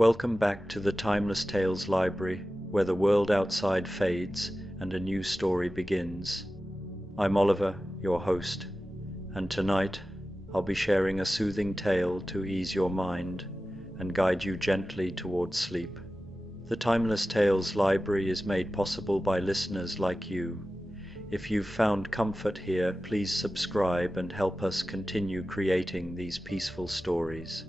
Welcome back to the Timeless Tales Library, where the world outside fades and a new story begins. I'm Oliver, your host, and tonight I'll be sharing a soothing tale to ease your mind and guide you gently towards sleep. The Timeless Tales Library is made possible by listeners like you. If you've found comfort here, please subscribe and help us continue creating these peaceful stories.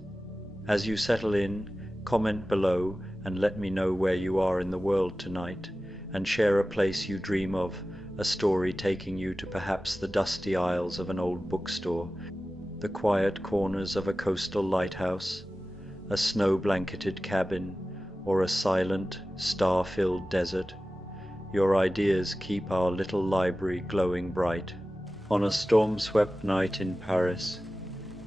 As you settle in, comment below and let me know where you are in the world tonight, and share a place you dream of, a story taking you to perhaps the dusty aisles of an old bookstore, the quiet corners of a coastal lighthouse, a snow-blanketed cabin, or a silent, star-filled desert. Your ideas keep our little library glowing bright. On a storm-swept night in Paris,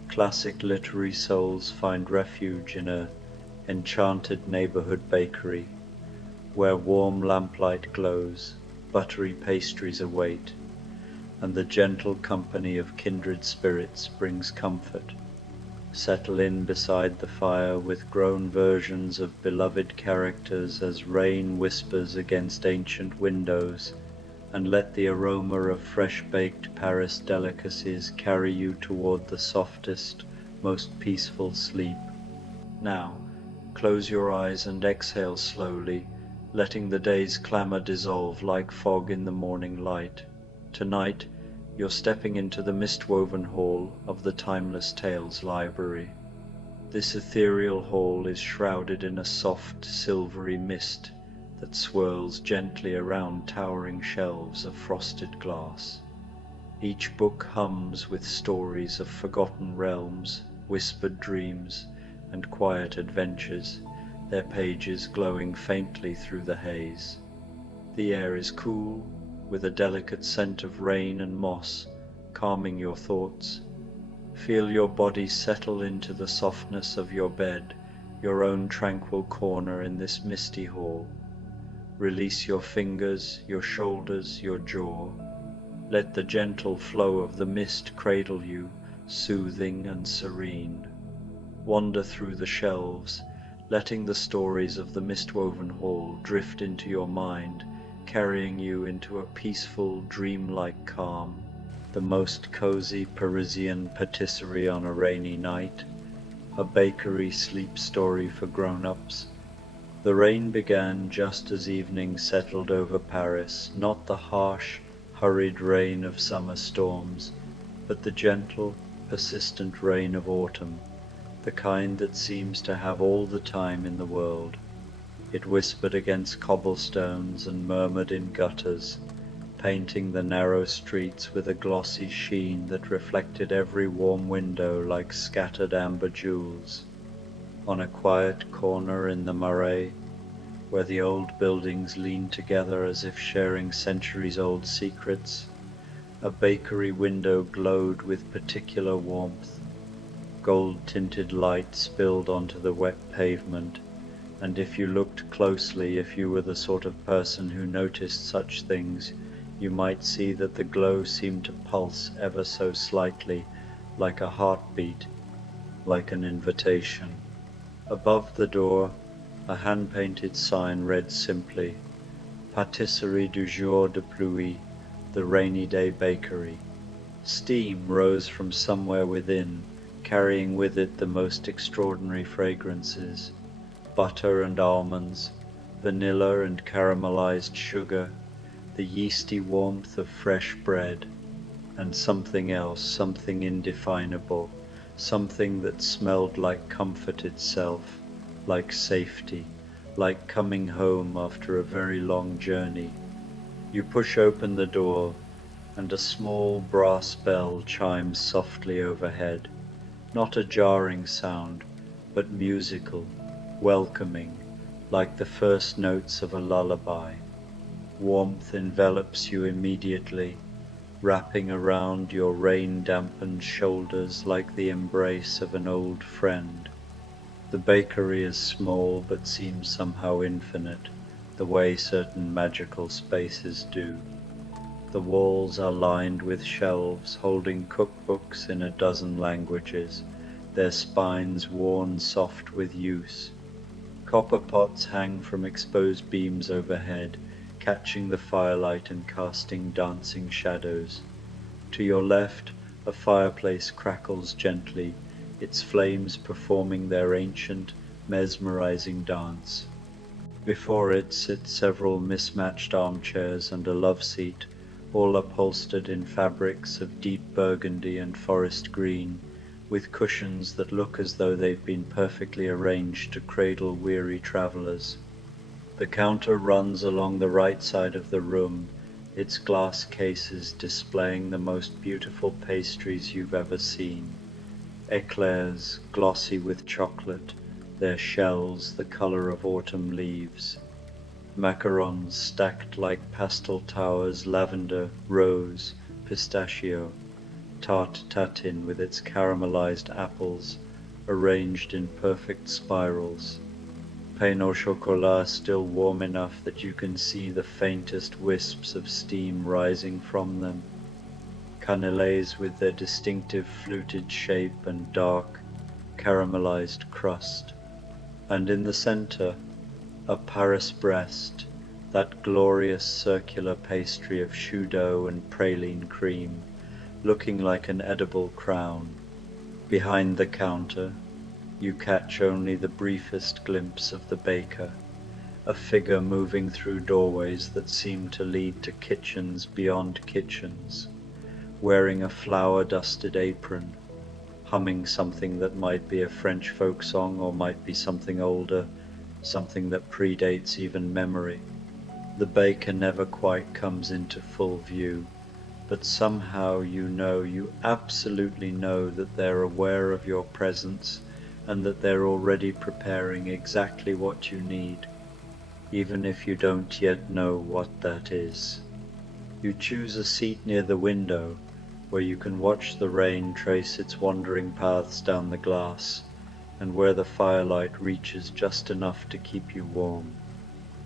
classic literary souls find refuge in a enchanted neighborhood bakery, where warm lamplight glows, buttery pastries await, and the gentle company of kindred spirits brings comfort. Settle in beside the fire with grown versions of beloved characters as rain whispers against ancient windows, and let the aroma of fresh-baked Paris delicacies carry you toward the softest, most peaceful sleep. Now, close your eyes and exhale slowly, letting the day's clamor dissolve like fog in the morning light. Tonight, you're stepping into the mist-woven hall of the Timeless Tales Library. This ethereal hall is shrouded in a soft, silvery mist that swirls gently around towering shelves of frosted glass. Each book hums with stories of forgotten realms, whispered dreams, and quiet adventures, their pages glowing faintly through the haze. The air is cool, with a delicate scent of rain and moss, calming your thoughts. Feel your body settle into the softness of your bed, your own tranquil corner in this misty hall. Release your fingers, your shoulders, your jaw. Let the gentle flow of the mist cradle you, soothing and serene. Wander through the shelves, letting the stories of the mist-woven hall drift into your mind, carrying you into a peaceful, dreamlike calm, the most cozy Parisian patisserie on a rainy night, a bakery sleep story for grown-ups. The rain began just as evening settled over Paris, not the harsh, hurried rain of summer storms, but the gentle, persistent rain of autumn, the kind that seems to have all the time in the world. It whispered against cobblestones and murmured in gutters, painting the narrow streets with a glossy sheen that reflected every warm window like scattered amber jewels. On a quiet corner in the Marais, where the old buildings leaned together as if sharing centuries-old secrets, a bakery window glowed with particular warmth. Gold-tinted light spilled onto the wet pavement, and if you looked closely, if you were the sort of person who noticed such things, you might see that the glow seemed to pulse ever so slightly, like a heartbeat, like an invitation. Above the door, a hand-painted sign read simply, "Patisserie du jour de pluie," the rainy day bakery. Steam rose from somewhere within, carrying with it the most extraordinary fragrances, butter and almonds, vanilla and caramelized sugar, the yeasty warmth of fresh bread, and something else, something indefinable, something that smelled like comfort itself, like safety, like coming home after a very long journey. You push open the door, and a small brass bell chimes softly overhead. Not a jarring sound, but musical, welcoming, like the first notes of a lullaby. Warmth envelops you immediately, wrapping around your rain-dampened shoulders like the embrace of an old friend. The bakery is small but seems somehow infinite, the way certain magical spaces do. The walls are lined with shelves holding cookbooks in a dozen languages, their spines worn soft with use. Copper pots hang from exposed beams overhead, catching the firelight and casting dancing shadows. To your left, a fireplace crackles gently, its flames performing their ancient, mesmerizing dance. Before it sit several mismatched armchairs and a love seat, all upholstered in fabrics of deep burgundy and forest green, with cushions that look as though they've been perfectly arranged to cradle weary travelers. The counter runs along the right side of the room, its glass cases displaying the most beautiful pastries you've ever seen. Eclairs, glossy with chocolate, their shells the color of autumn leaves. Macarons stacked like pastel towers, lavender, rose, pistachio. Tarte tatin with its caramelized apples, arranged in perfect spirals. Pain au chocolat still warm enough that you can see the faintest wisps of steam rising from them. Cannelés with their distinctive fluted shape and dark, caramelized crust. And in the center, a Paris breast, that glorious circular pastry of choux dough and praline cream, looking like an edible crown. Behind the counter, you catch only the briefest glimpse of the baker, a figure moving through doorways that seem to lead to kitchens beyond kitchens, wearing a flour-dusted apron, humming something that might be a French folk song or might be something older, something that predates even memory. The baker never quite comes into full view, but somehow you absolutely know that they're aware of your presence and that they're already preparing exactly what you need, even if you don't yet know what that is. You choose a seat near the window, where you can watch the rain trace its wandering paths down the glass, and where the firelight reaches just enough to keep you warm.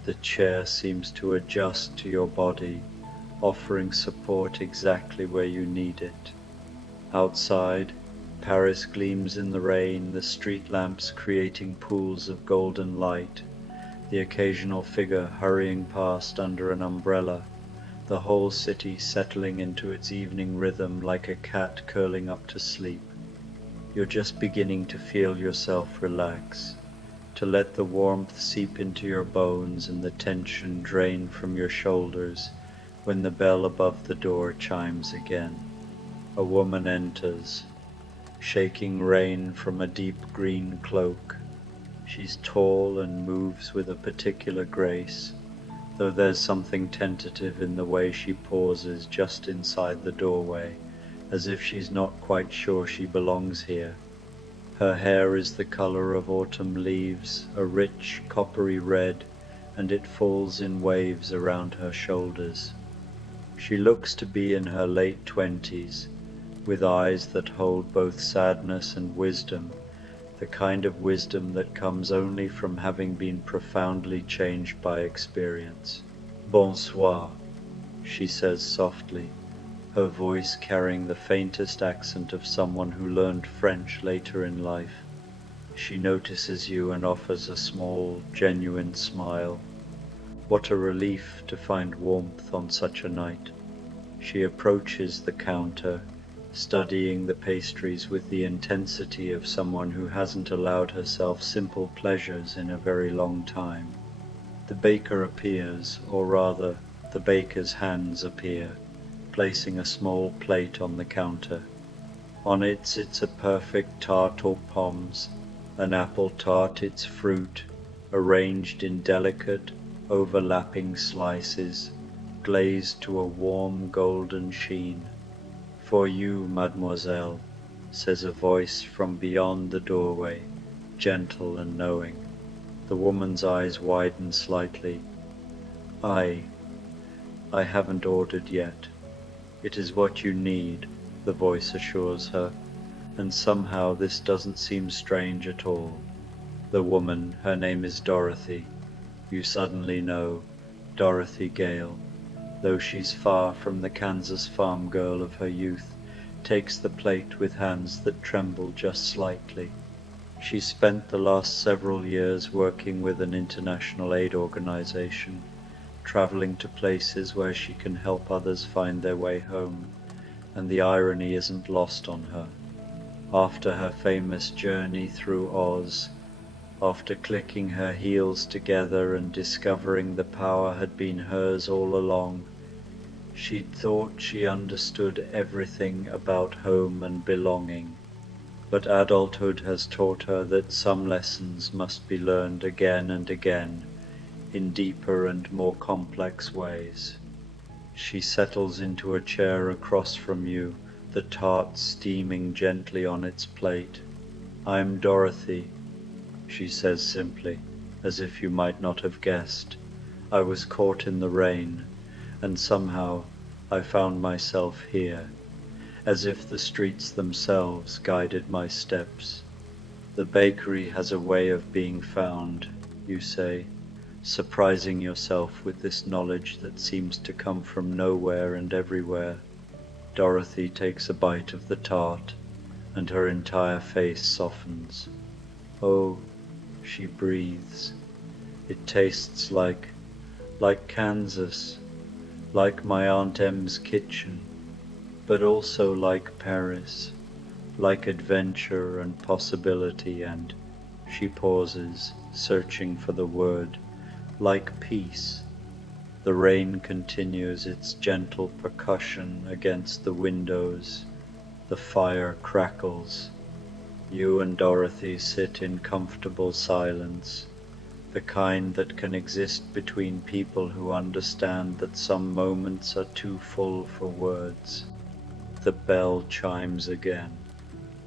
The chair seems to adjust to your body, offering support exactly where you need it. Outside, Paris gleams in the rain, the street lamps creating pools of golden light, the occasional figure hurrying past under an umbrella, the whole city settling into its evening rhythm like a cat curling up to sleep. You're just beginning to feel yourself relax, to let the warmth seep into your bones and the tension drain from your shoulders when the bell above the door chimes again. A woman enters, shaking rain from a deep green cloak. She's tall and moves with a particular grace, though there's something tentative in the way she pauses just inside the doorway, as if she's not quite sure she belongs here. Her hair is the color of autumn leaves, a rich coppery red, and it falls in waves around her shoulders. She looks to be in her late 20s, with eyes that hold both sadness and wisdom, the kind of wisdom that comes only from having been profoundly changed by experience. Bonsoir, she says softly, her voice carrying the faintest accent of someone who learned French later in life. She notices you and offers a small, genuine smile. What a relief to find warmth on such a night. She approaches the counter, studying the pastries with the intensity of someone who hasn't allowed herself simple pleasures in a very long time. The baker appears, or rather, the baker's hands appear, placing a small plate on the counter. On it sits a perfect tarte aux pommes, an apple tart, its fruit, arranged in delicate, overlapping slices, glazed to a warm golden sheen. For you, mademoiselle, says a voice from beyond the doorway, gentle and knowing. The woman's eyes widen slightly. I haven't ordered yet. It is what you need, the voice assures her, and somehow this doesn't seem strange at all. The woman, her name is Dorothy. You suddenly know, Dorothy Gale, though she's far from the Kansas farm girl of her youth, takes the plate with hands that tremble just slightly. She spent the last several years working with an international aid organization, traveling to places where she can help others find their way home, and the irony isn't lost on her. After her famous journey through Oz, after clicking her heels together and discovering the power had been hers all along, she'd thought she understood everything about home and belonging. But adulthood has taught her that some lessons must be learned again and again, in deeper and more complex ways. She settles into a chair across from you, the tart steaming gently on its plate. "I'm Dorothy," she says simply, as if you might not have guessed. "I was caught in the rain, and somehow I found myself here, as if the streets themselves guided my steps." "The bakery has a way of being found," you say, surprising yourself with this knowledge that seems to come from nowhere and everywhere. Dorothy takes a bite of the tart, and her entire face softens. "Oh," she breathes, "it tastes like Kansas, like my Aunt Em's kitchen, but also like Paris, like adventure and possibility and," she pauses, searching for the word, "like peace." The rain continues its gentle percussion against the windows. The fire crackles. You and Dorothy sit in comfortable silence, the kind that can exist between people who understand that some moments are too full for words. The bell chimes again.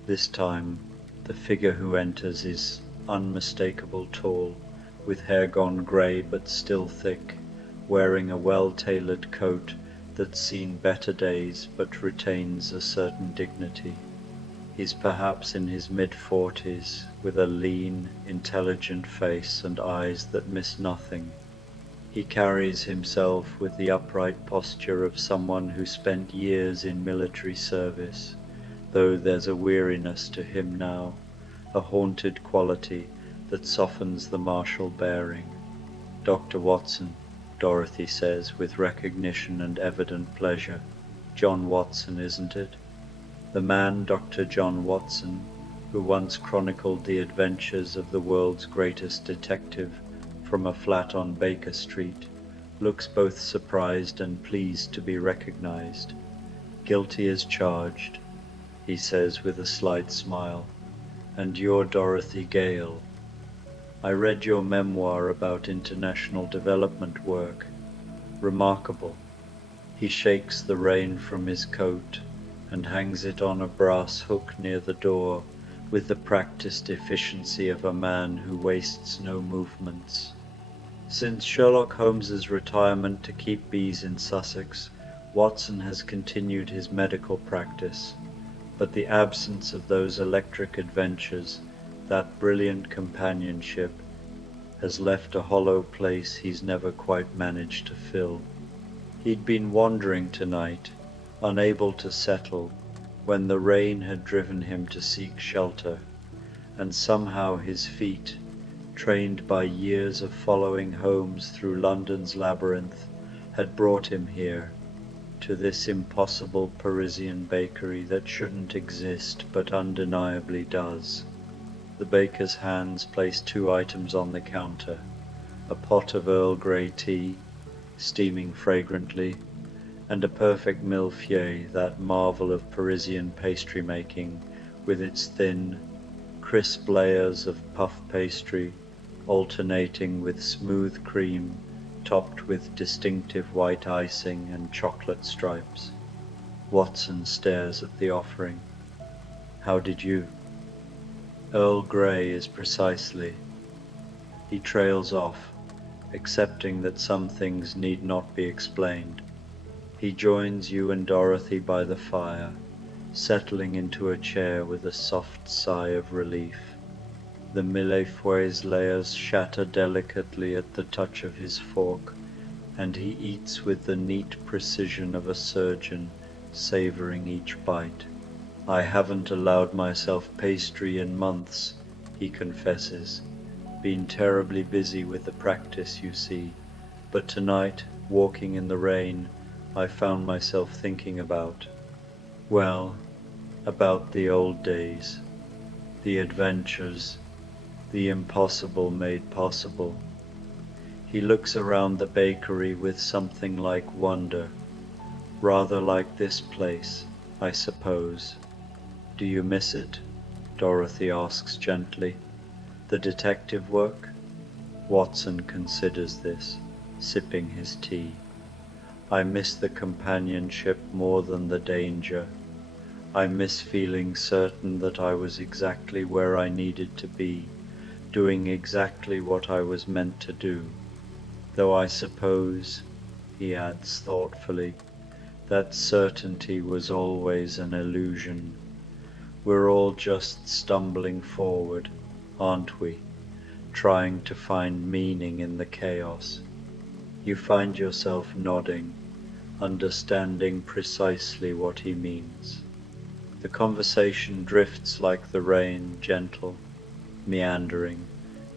This time, the figure who enters is unmistakable tall, with hair gone grey but still thick, wearing a well-tailored coat that's seen better days but retains a certain dignity. He's perhaps in his mid-40s, with a lean, intelligent face and eyes that miss nothing. He carries himself with the upright posture of someone who spent years in military service, though there's a weariness to him now, a haunted quality that softens the martial bearing. "Dr. Watson," Dorothy says with recognition and evident pleasure. "John Watson, isn't it?" The man Dr. John Watson, who once chronicled the adventures of the world's greatest detective from a flat on Baker Street, looks both surprised and pleased to be recognized. "Guilty as charged," he says with a slight smile. "And you're Dorothy Gale. I read your memoir about international development work. Remarkable." He shakes the rain from his coat and hangs it on a brass hook near the door with the practiced efficiency of a man who wastes no movements. Since Sherlock Holmes's retirement to keep bees in Sussex, Watson has continued his medical practice, but the absence of those electric adventures, that brilliant companionship, has left a hollow place he's never quite managed to fill. He'd been wandering tonight, unable to settle, when the rain had driven him to seek shelter, and somehow his feet, trained by years of following homes through London's labyrinth, had brought him here, to this impossible Parisian bakery that shouldn't exist but undeniably does. The baker's hands place 2 items on the counter, a pot of Earl Grey tea, steaming fragrantly, and a perfect millefeuille, that marvel of Parisian pastry making, with its thin, crisp layers of puff pastry, alternating with smooth cream, topped with distinctive white icing and chocolate stripes. Watson stares at the offering. "How did you?" "Earl Grey is precisely." He trails off, accepting that some things need not be explained. He joins you and Dorothy by the fire, settling into a chair with a soft sigh of relief. The millefeuille's layers shatter delicately at the touch of his fork, and he eats with the neat precision of a surgeon, savoring each bite. "I haven't allowed myself pastry in months," he confesses. Been terribly busy with the practice, you see. But tonight, walking in the rain, I found myself thinking well, about the old days, the adventures, the impossible made possible. He looks around the bakery with something like wonder, rather like this place, I suppose. Do you miss it? Dorothy asks gently. The detective work? Watson considers this, sipping his tea. I miss the companionship more than the danger. I miss feeling certain that I was exactly where I needed to be, doing exactly what I was meant to do. Though I suppose, he adds thoughtfully, that certainty was always an illusion. We're all just stumbling forward, aren't we, trying to find meaning in the chaos. You find yourself nodding, understanding precisely what he means. The conversation drifts like the rain, gentle, meandering,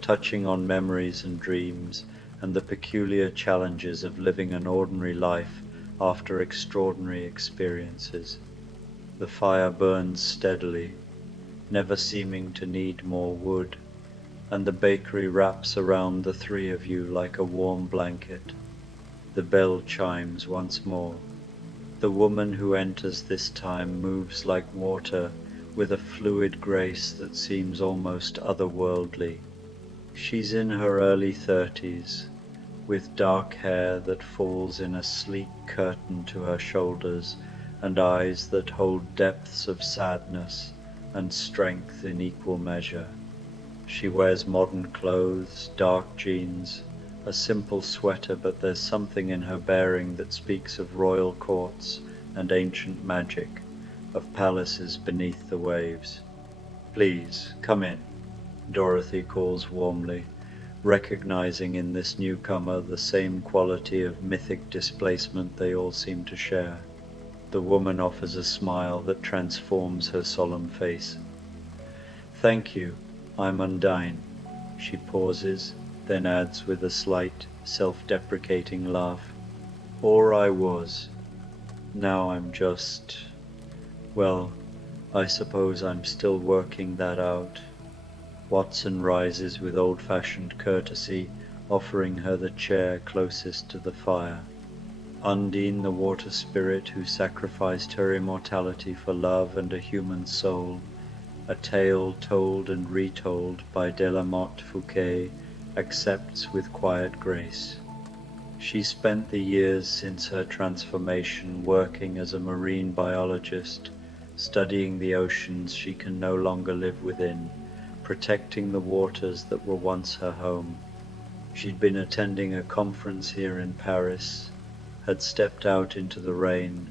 touching on memories and dreams, and the peculiar challenges of living an ordinary life after extraordinary experiences. The fire burns steadily, never seeming to need more wood, and the bakery wraps around the three of you like a warm blanket. The bell chimes once more. The woman who enters this time moves like water, with a fluid grace that seems almost otherworldly. She's in her early 30s, with dark hair that falls in a sleek curtain to her shoulders, and eyes that hold depths of sadness and strength in equal measure. She wears modern clothes, dark jeans, a simple sweater, but there's something in her bearing that speaks of royal courts and ancient magic, of palaces beneath the waves. Please, come in, Dorothy calls warmly, recognizing in this newcomer the same quality of mythic displacement they all seem to share. The woman offers a smile that transforms her solemn face. Thank you, I'm Undine. She pauses, then adds with a slight, self-deprecating laugh, or I was. Now I'm just, well, I suppose I'm still working that out. Watson rises with old-fashioned courtesy, offering her the chair closest to the fire. Undine, the water spirit who sacrificed her immortality for love and a human soul, a tale told and retold by de la Motte Fouquet, accepts with quiet grace. She spent the years since her transformation working as a marine biologist, studying the oceans she can no longer live within, protecting the waters that were once her home. She'd been attending a conference here in Paris, had stepped out into the rain,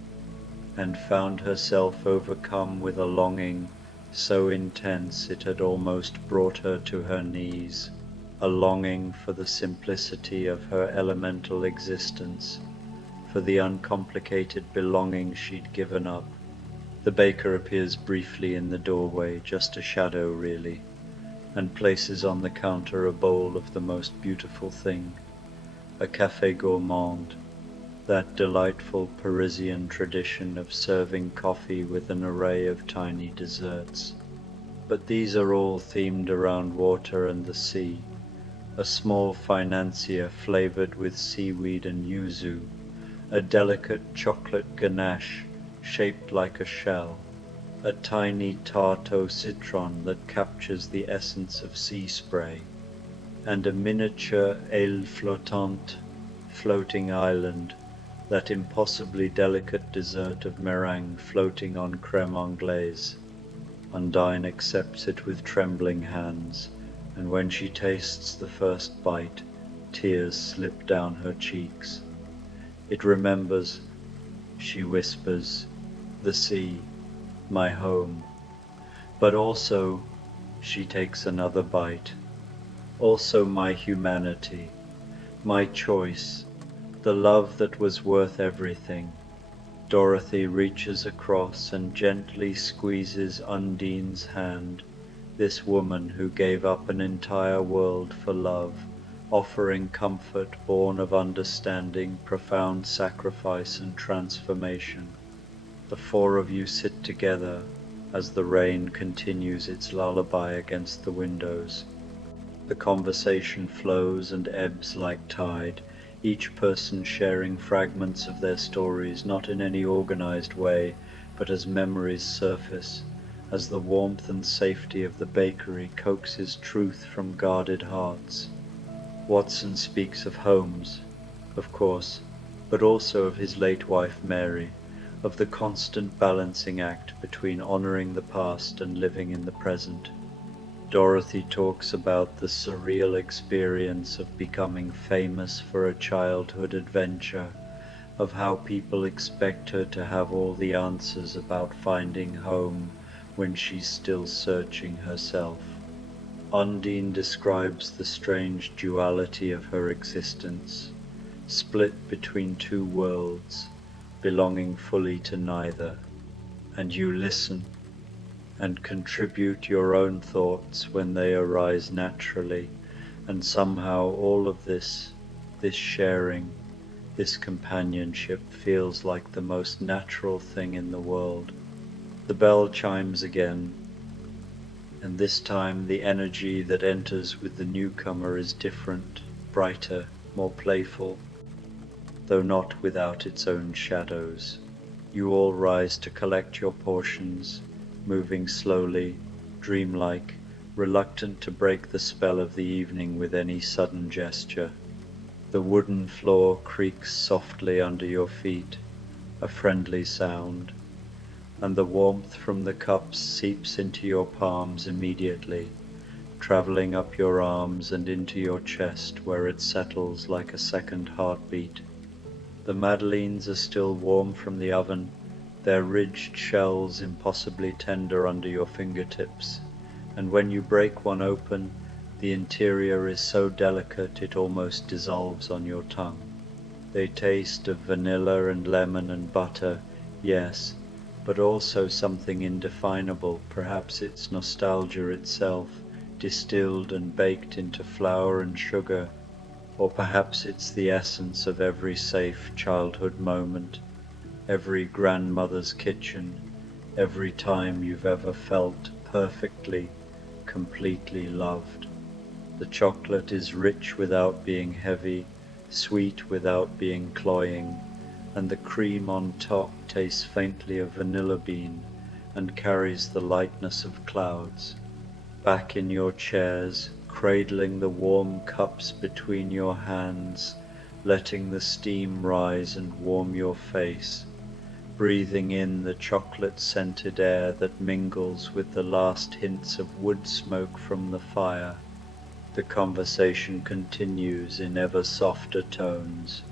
and found herself overcome with a longing so intense it had almost brought her to her knees, a longing for the simplicity of her elemental existence, for the uncomplicated belonging she'd given up. The baker appears briefly in the doorway, just a shadow really, and places on the counter a bowl of the most beautiful thing, a café gourmand, that delightful Parisian tradition of serving coffee with an array of tiny desserts. But these are all themed around water and the sea, a small financier flavored with seaweed and yuzu, a delicate chocolate ganache shaped like a shell, a tiny tarte au citron that captures the essence of sea spray, and a miniature aile flottante, floating island, that impossibly delicate dessert of meringue floating on crème anglaise. Undine accepts it with trembling hands, and when she tastes the first bite, tears slip down her cheeks. It remembers, she whispers, the sea, my home. But also, she takes another bite, also my humanity, my choice, the love that was worth everything. Dorothy reaches across and gently squeezes Undine's hand, this woman who gave up an entire world for love, offering comfort born of understanding, profound sacrifice and transformation. The four of you sit together as the rain continues its lullaby against the windows. The conversation flows and ebbs like tide, each person sharing fragments of their stories, not in any organized way, but as memories surface, as the warmth and safety of the bakery coaxes truth from guarded hearts. Watson speaks of Holmes, of course, but also of his late wife Mary, of the constant balancing act between honoring the past and living in the present. Dorothy talks about the surreal experience of becoming famous for a childhood adventure, of how people expect her to have all the answers about finding home when she's still searching herself. Undine describes the strange duality of her existence, split between two worlds, belonging fully to neither. And you listen and contribute your own thoughts when they arise naturally, and somehow all of this sharing, this companionship feels like the most natural thing in the world. The bell chimes again, and this time the energy that enters with the newcomer is different, brighter, more playful, though not without its own shadows. You all rise to collect your portions, moving slowly, dreamlike, reluctant to break the spell of the evening with any sudden gesture. The wooden floor creaks softly under your feet, a friendly sound, and the warmth from the cups seeps into your palms immediately, traveling up your arms and into your chest where it settles like a second heartbeat. The madeleines are still warm from the oven, their ridged shells impossibly tender under your fingertips, and when you break one open, the interior is so delicate it almost dissolves on your tongue. They taste of vanilla and lemon and butter, yes, but also something indefinable, perhaps it's nostalgia itself, distilled and baked into flour and sugar, or perhaps it's the essence of every safe childhood moment, every grandmother's kitchen, every time you've ever felt perfectly, completely loved. The chocolate is rich without being heavy, sweet without being cloying, and the cream on top tastes faintly of vanilla bean and carries the lightness of clouds. Back in your chairs, cradling the warm cups between your hands, letting the steam rise and warm your face, breathing in the chocolate-scented air that mingles with the last hints of wood smoke from the fire. The conversation continues in ever softer tones.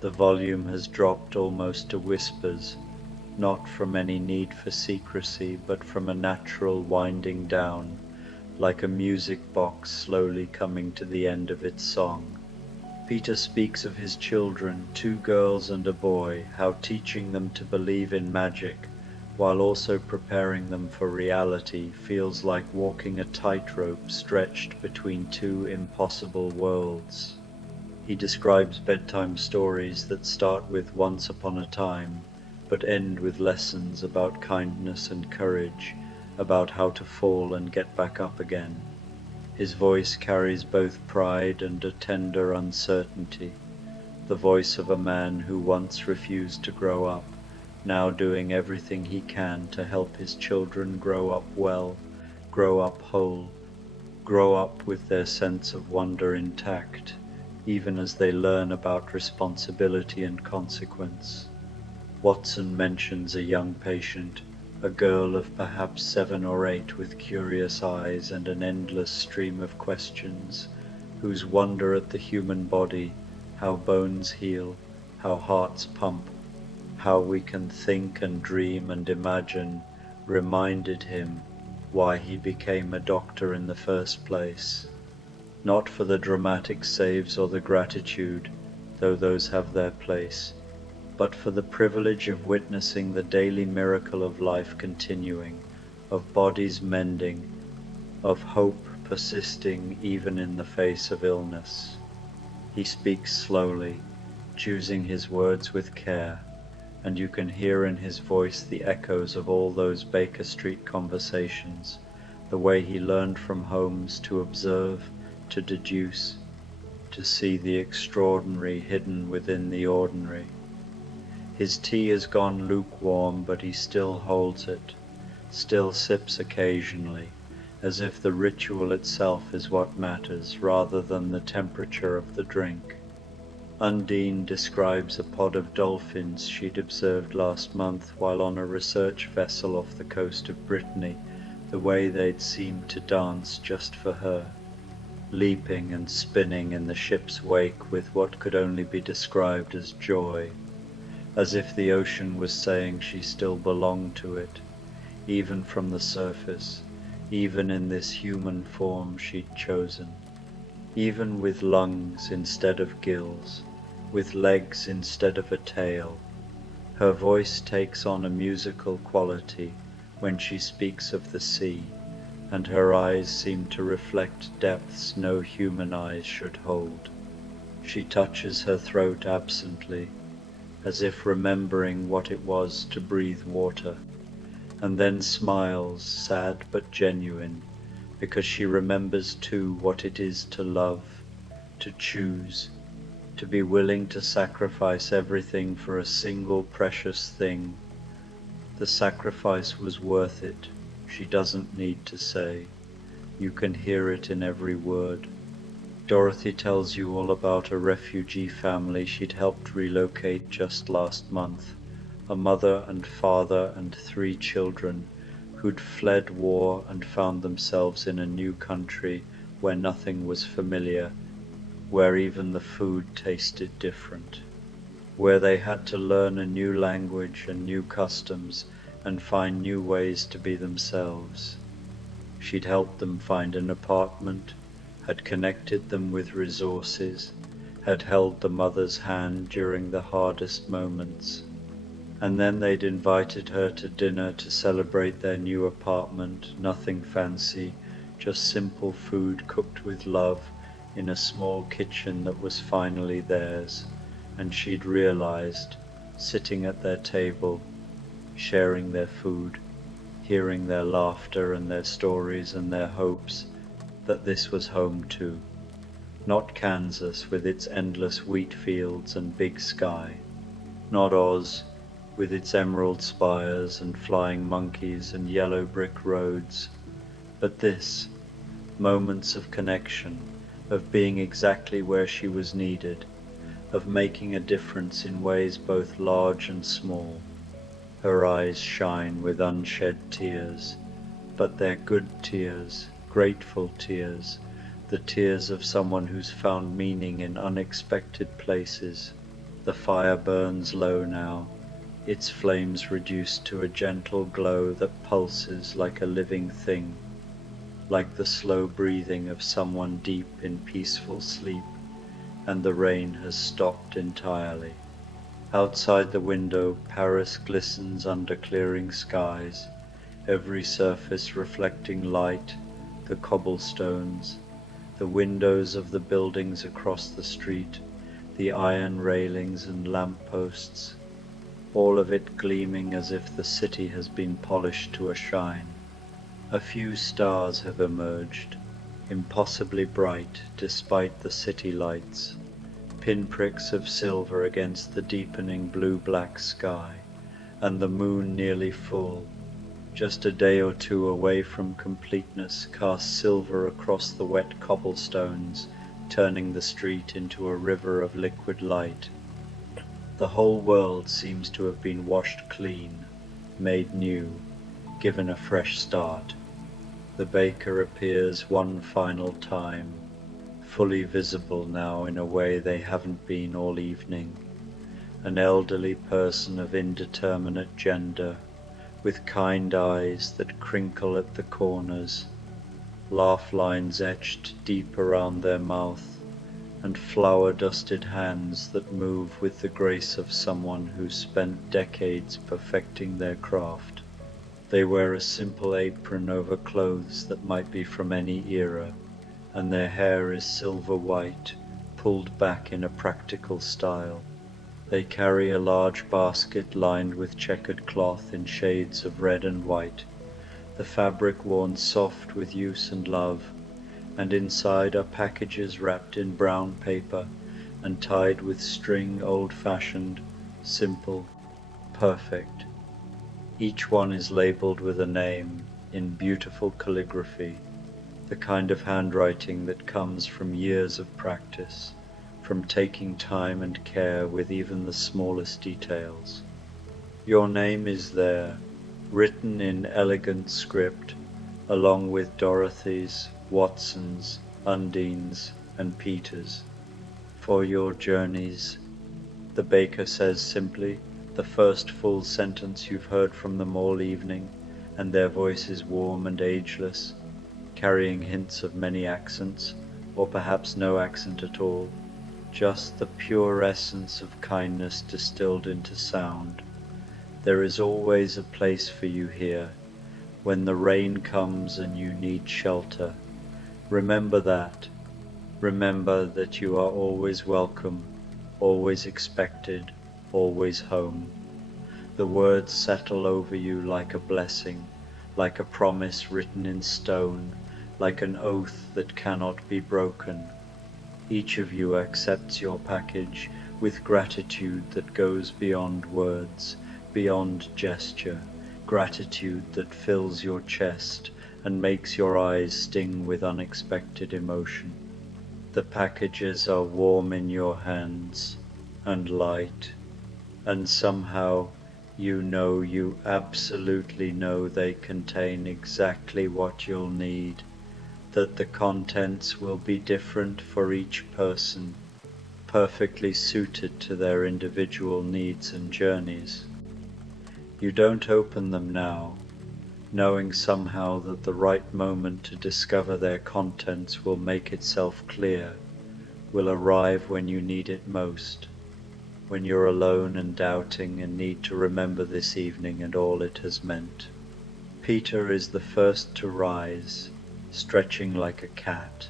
The volume has dropped almost to whispers, not from any need for secrecy, but from a natural winding down, like a music box slowly coming to the end of its song. Peter speaks of his children, 2 girls and a boy, how teaching them to believe in magic, while also preparing them for reality, feels like walking a tightrope stretched between 2 impossible worlds. He describes bedtime stories that start with once upon a time, but end with lessons about kindness and courage, about how to fall and get back up again. His voice carries both pride and a tender uncertainty, the voice of a man who once refused to grow up, now doing everything he can to help his children grow up well, grow up whole, grow up with their sense of wonder intact, even as they learn about responsibility and consequence. Watson mentions a young patient, a girl of perhaps 7 or 8 with curious eyes and an endless stream of questions, whose wonder at the human body, how bones heal, how hearts pump, how we can think and dream and imagine, reminded him why he became a doctor in the first place. Not for the dramatic saves or the gratitude, though those have their place, but for the privilege of witnessing the daily miracle of life continuing, of bodies mending, of hope persisting even in the face of illness. He speaks slowly, choosing his words with care, and you can hear in his voice the echoes of all those Baker Street conversations, the way he learned from Holmes to observe, to deduce, to see the extraordinary hidden within the ordinary. His tea has gone lukewarm, but he still holds it, still sips occasionally, as if the ritual itself is what matters rather than the temperature of the drink. Undine describes a pod of dolphins she'd observed last month while on a research vessel off the coast of Brittany, the way they'd seemed to dance just for her, leaping and spinning in the ship's wake with what could only be described as joy, as if the ocean was saying she still belonged to it, even from the surface, even in this human form she'd chosen, even with lungs instead of gills, with legs instead of a tail. Her voice takes on a musical quality when she speaks of the sea, and her eyes seem to reflect depths no human eyes should hold. She touches her throat absently, as if remembering what it was to breathe water, and then smiles, sad but genuine, because she remembers too what it is to love, to choose, to be willing to sacrifice everything for a single precious thing. The sacrifice was worth it, she doesn't need to say. You can hear it in every word. Dorothy tells you all about a refugee family she'd helped relocate just last month, a mother and father and 3 children who'd fled war and found themselves in a new country where nothing was familiar, where even the food tasted different, where they had to learn a new language and new customs and find new ways to be themselves. She'd helped them find an apartment, had connected them with resources, had held the mother's hand during the hardest moments. And then they'd invited her to dinner to celebrate their new apartment, nothing fancy, just simple food cooked with love in a small kitchen that was finally theirs, and she'd realized, sitting at their table, sharing their food, hearing their laughter and their stories and their hopes, that this was home too. Not Kansas with its endless wheat fields and big sky, not Oz with its emerald spires and flying monkeys and yellow brick roads, but this, moments of connection, of being exactly where she was needed, of making a difference in ways both large and small. Her eyes shine with unshed tears, but they're good tears, grateful tears, the tears of someone who's found meaning in unexpected places. The fire burns low now, its flames reduced to a gentle glow that pulses like a living thing, like the slow breathing of someone deep in peaceful sleep, and the rain has stopped entirely. Outside the window, Paris glistens under clearing skies, every surface reflecting light, the cobblestones, the windows of the buildings across the street, the iron railings and lampposts, all of it gleaming as if the city has been polished to a shine. A few stars have emerged, impossibly bright despite the city lights, pinpricks of silver against the deepening blue-black sky, and the moon nearly full, just a day or two away from completeness, casts silver across the wet cobblestones, turning the street into a river of liquid light. The whole world seems to have been washed clean, made new, given a fresh start. The baker appears one final time, fully visible now in a way they haven't been all evening, an elderly person of indeterminate gender, with kind eyes that crinkle at the corners, laugh lines etched deep around their mouth, and flour-dusted hands that move with the grace of someone who spent decades perfecting their craft. They wear a simple apron over clothes that might be from any era, and their hair is silver white, pulled back in a practical style. They carry a large basket lined with checkered cloth in shades of red and white, the fabric worn soft with use and love, and inside are packages wrapped in brown paper and tied with string, old-fashioned, simple, perfect. Each one is labeled with a name in beautiful calligraphy, the kind of handwriting that comes from years of practice, from taking time and care with even the smallest details. Your name is there, written in elegant script, along with Dorothy's, Watson's, Undine's, and Peter's. For your journeys, the baker says simply, the first full sentence you've heard from them all evening, and their voice is warm and ageless, carrying hints of many accents, or perhaps no accent at all, just the pure essence of kindness distilled into sound. There is always a place for you here. When the rain comes and you need shelter, remember that. Remember that you are always welcome, always expected, always home. The words settle over you like a blessing, like a promise written in stone, like an oath that cannot be broken. Each of you accepts your package with gratitude that goes beyond words, beyond gesture, gratitude that fills your chest and makes your eyes sting with unexpected emotion. The packages are warm in your hands and light, and somehow you absolutely know they contain exactly what you'll need, that the contents will be different for each person, perfectly suited to their individual needs and journeys. You don't open them now, knowing somehow that the right moment to discover their contents will make itself clear, will arrive when you need it most, when you're alone and doubting and need to remember this evening and all it has meant. Peter is the first to rise, stretching like a cat,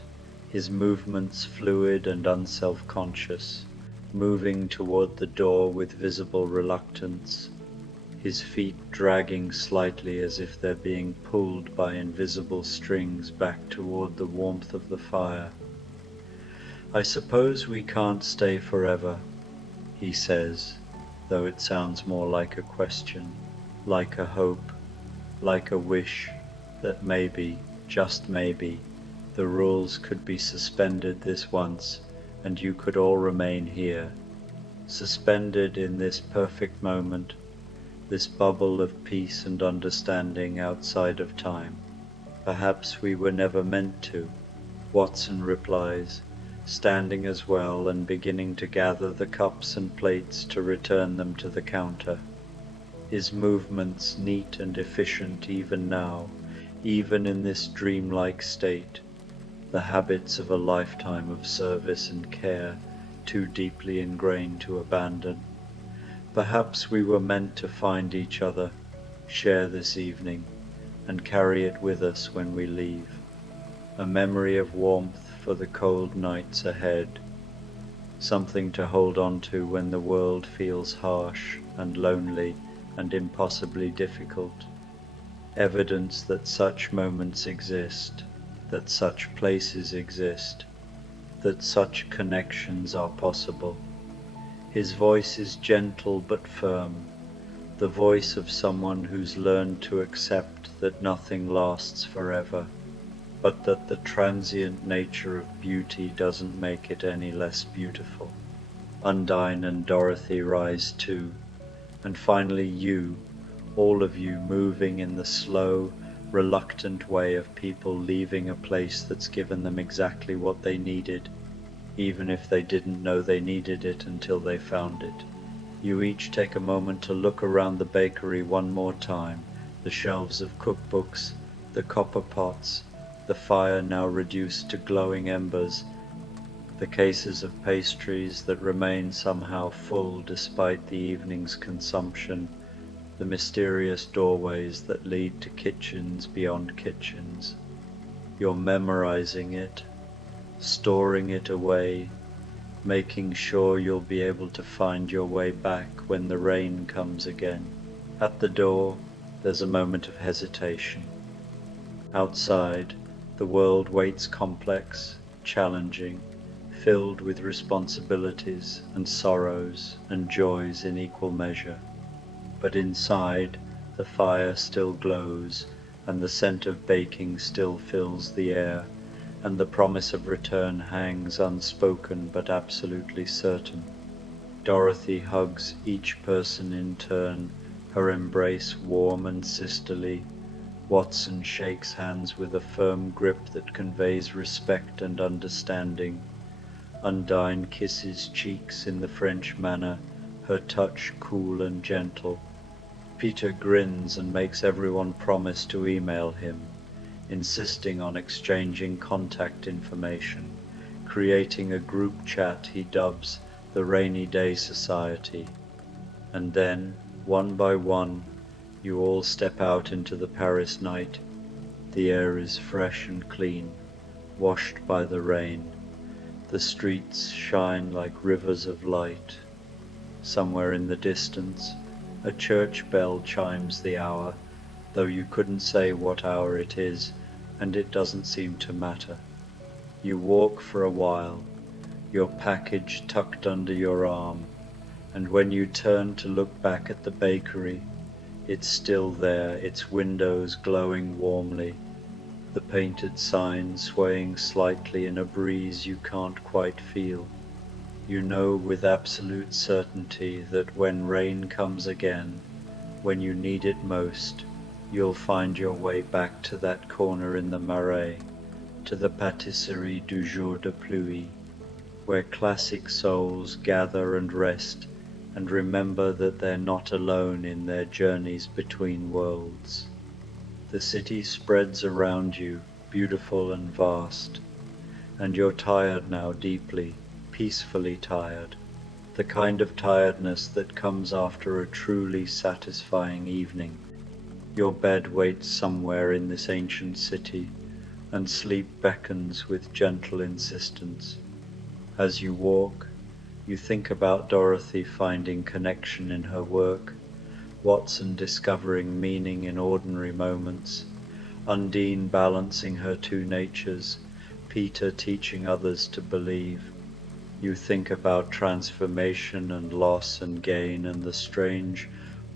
his movements fluid and unself-conscious, moving toward the door with visible reluctance, his feet dragging slightly as if they're being pulled by invisible strings back toward the warmth of the fire. I suppose we can't stay forever, he says, though it sounds more like a question, like a hope, like a wish that maybe, just maybe, the rules could be suspended this once and you could all remain here, suspended in this perfect moment, this bubble of peace and understanding outside of time. Perhaps we were never meant to, Watson replies, standing as well and beginning to gather the cups and plates to return them to the counter. His movements neat and efficient even now, even in this dreamlike state, the habits of a lifetime of service and care too deeply ingrained to abandon. Perhaps we were meant to find each other, share this evening, and carry it with us when we leave. A memory of warmth for the cold nights ahead, something to hold on to when the world feels harsh and lonely and impossibly difficult. Evidence that such moments exist, that such places exist, that such connections are possible. His voice is gentle but firm, the voice of someone who's learned to accept that nothing lasts forever, but that the transient nature of beauty doesn't make it any less beautiful. Undine and Dorothy rise too, and finally you, all of you moving in the slow, reluctant way of people leaving a place that's given them exactly what they needed, even if they didn't know they needed it until they found it. You each take a moment to look around the bakery one more time, the shelves of cookbooks, the copper pots, the fire now reduced to glowing embers, the cases of pastries that remain somehow full despite the evening's consumption, the mysterious doorways that lead to kitchens beyond kitchens. You're memorizing it, storing it away, making sure you'll be able to find your way back when the rain comes again. At the door, there's a moment of hesitation. Outside, the world waits complex, challenging, filled with responsibilities and sorrows and joys in equal measure. But inside, the fire still glows, and the scent of baking still fills the air, and the promise of return hangs unspoken but absolutely certain. Dorothy hugs each person in turn, her embrace warm and sisterly. Watson shakes hands with a firm grip that conveys respect and understanding. Undine kisses cheeks in the French manner, her touch cool and gentle. Peter grins and makes everyone promise to email him, insisting on exchanging contact information, creating a group chat he dubs the Rainy Day Society. And then, one by one, you all step out into the Paris night. The air is fresh and clean, washed by the rain. The streets shine like rivers of light. Somewhere in the distance, a church bell chimes the hour, though you couldn't say what hour it is, and it doesn't seem to matter. You walk for a while, your package tucked under your arm, and when you turn to look back at the bakery, it's still there, its windows glowing warmly, the painted sign swaying slightly in a breeze you can't quite feel. You know with absolute certainty that when rain comes again, when you need it most, you'll find your way back to that corner in the Marais, to the Patisserie du jour de pluie, where classic souls gather and rest and remember that they're not alone in their journeys between worlds. The city spreads around you, beautiful and vast, and you're tired now deeply, peacefully tired, the kind of tiredness that comes after a truly satisfying evening. Your bed waits somewhere in this ancient city, and sleep beckons with gentle insistence. As you walk, you think about Dorothy finding connection in her work, Watson discovering meaning in ordinary moments, Undine balancing her two natures, Peter teaching others to believe. You think about transformation and loss and gain and the strange,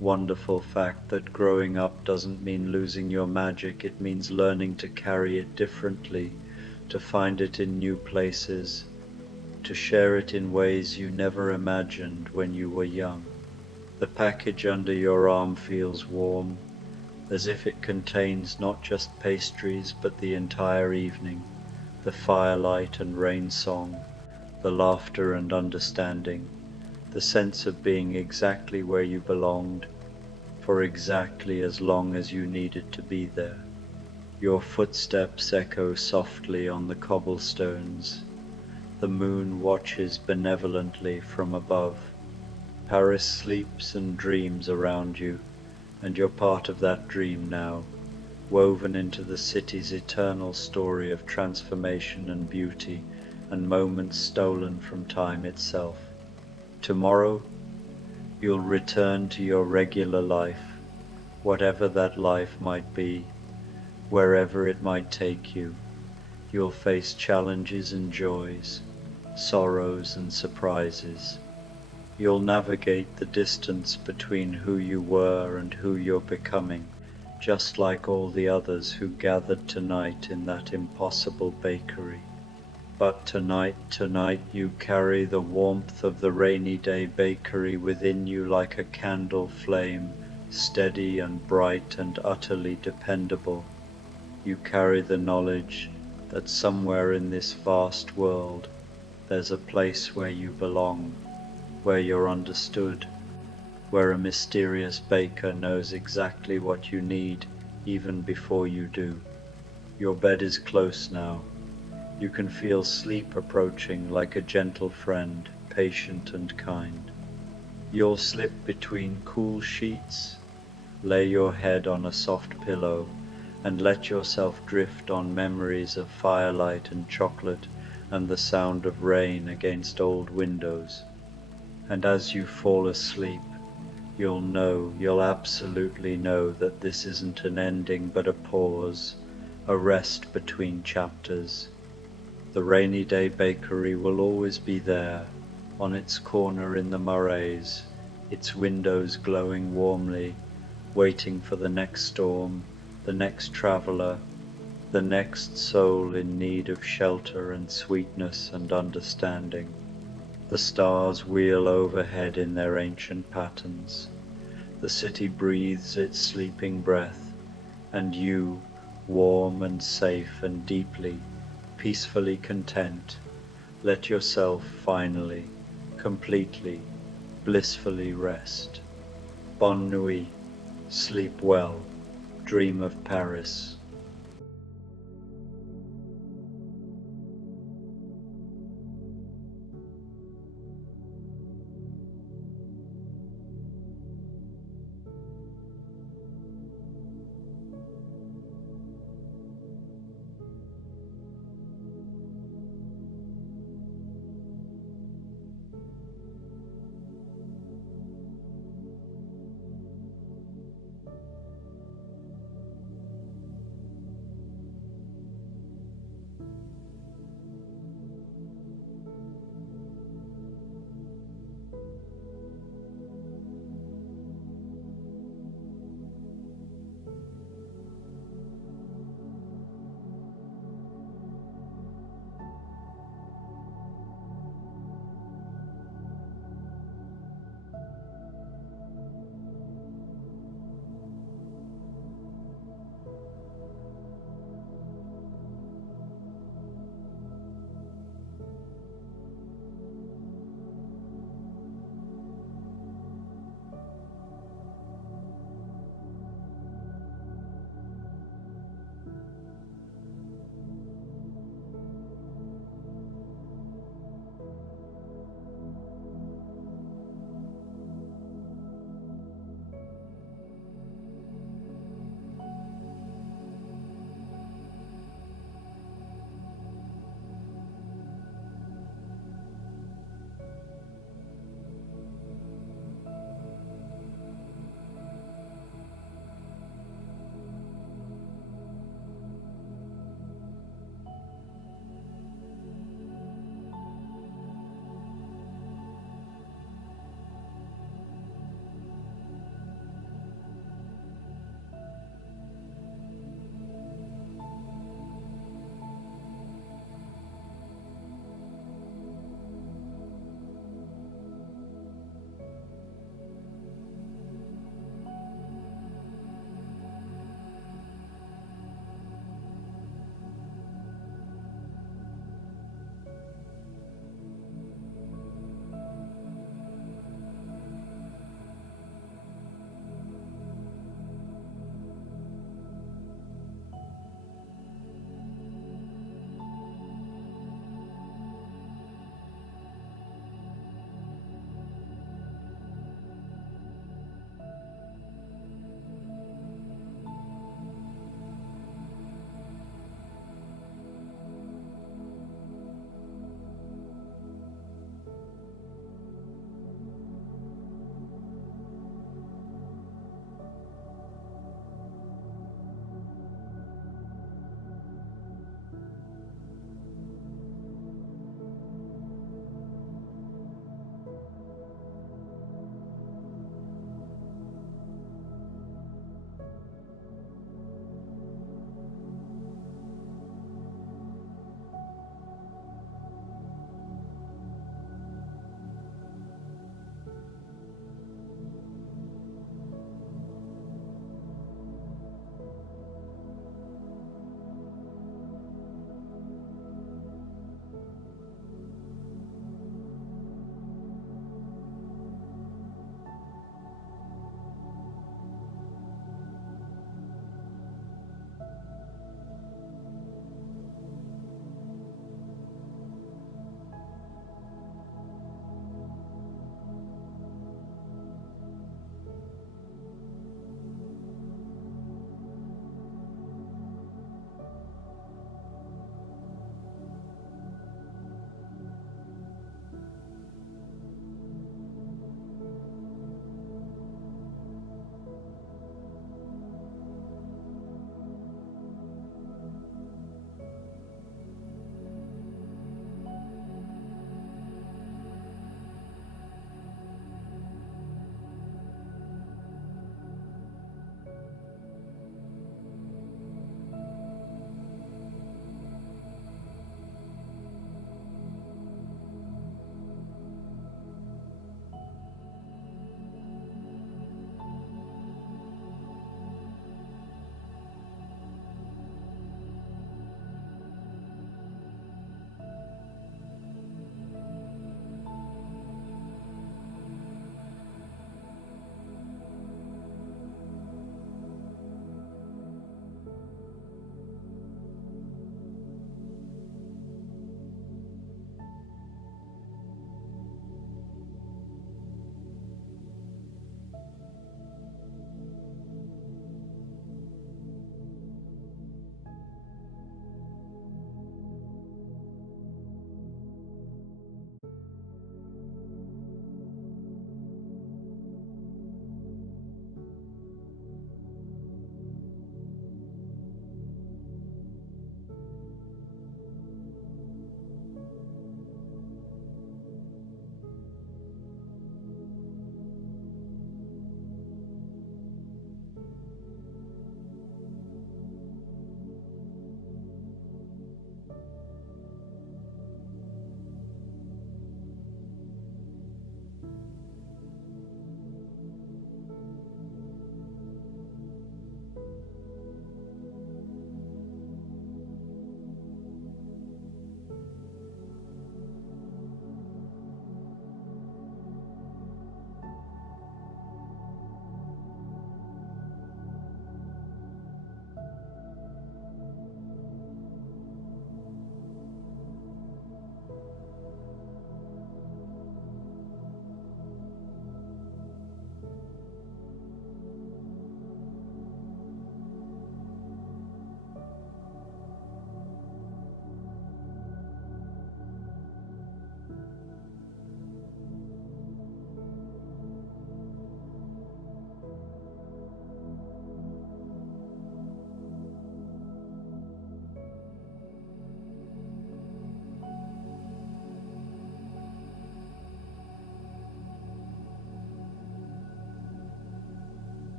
wonderful fact that growing up doesn't mean losing your magic, it means learning to carry it differently, to find it in new places, to share it in ways you never imagined when you were young. The package under your arm feels warm, as if it contains not just pastries but the entire evening, the firelight and rain song, the laughter and understanding, the sense of being exactly where you belonged, for exactly as long as you needed to be there. Your footsteps echo softly on the cobblestones. The moon watches benevolently from above. Paris sleeps and dreams around you, and you're part of that dream now, woven into the city's eternal story of transformation and beauty, and moments stolen from time itself. Tomorrow, you'll return to your regular life, whatever that life might be, wherever it might take you. You'll face challenges and joys, sorrows and surprises. You'll navigate the distance between who you were and who you're becoming, just like all the others who gathered tonight in that impossible bakery. But tonight you carry the warmth of the rainy day bakery within you like a candle flame, steady and bright and utterly dependable. You carry the knowledge that somewhere in this vast world there's a place where you belong, where you're understood, where a mysterious baker knows exactly what you need even before you do. Your bed is close now. You can feel sleep approaching like a gentle friend, patient and kind. You'll slip between cool sheets, Lay your head on a soft pillow and let yourself drift on memories of firelight and chocolate and the sound of rain against old windows. And as you fall asleep, you'll absolutely know that this isn't an ending but a pause, a rest between chapters. The rainy day bakery will always be there, on its corner in the Murrays, its windows glowing warmly, waiting for the next storm, the next traveller, the next soul in need of shelter and sweetness and understanding. The stars wheel overhead in their ancient patterns. The city breathes its sleeping breath, and you, warm and safe and deeply, peacefully content, let yourself finally, completely, blissfully rest. Bonne nuit, sleep well, dream of Paris.